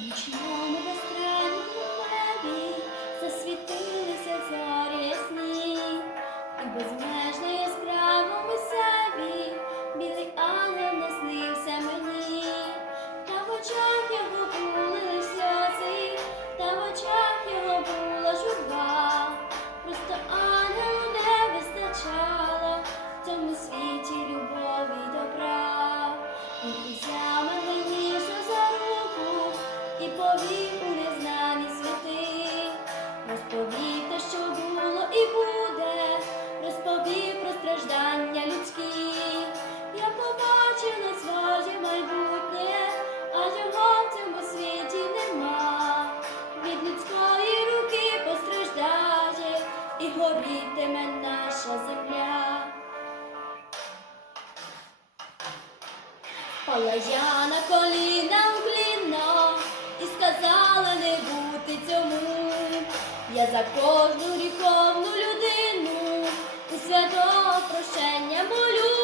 Нічному безкрайньому небі засвітилися зорі і безмежно яскравому сяйві білий ангел наснився та в на своє майбутнє, а його в цьому світі нема. Від людської руки постраждає і горітиме наша земля. Пала я на коліна уклінно і сказала не бути цьому. Я за кожну гріховну людину у святого прощення молю.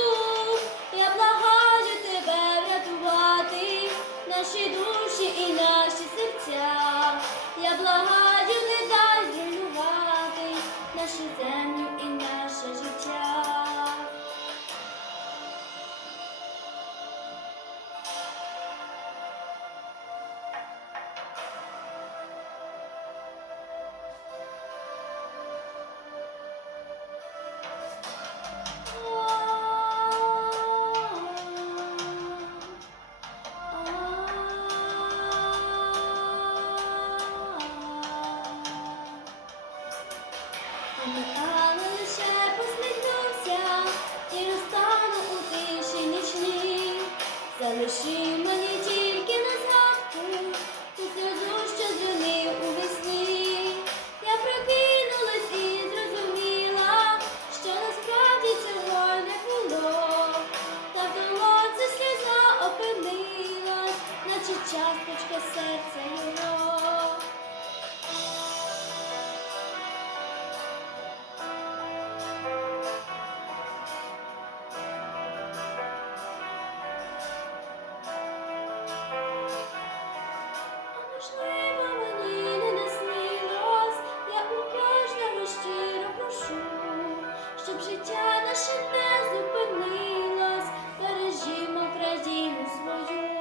Залиши мені тільки на згадку, ти сльозу, що дзвонив у весні. Я прокинулась і зрозуміла, що насправді цього не було. Та в це сльоза опинилась, наче часточка серця його. життя наше не зупинилось, бережімо країну свою.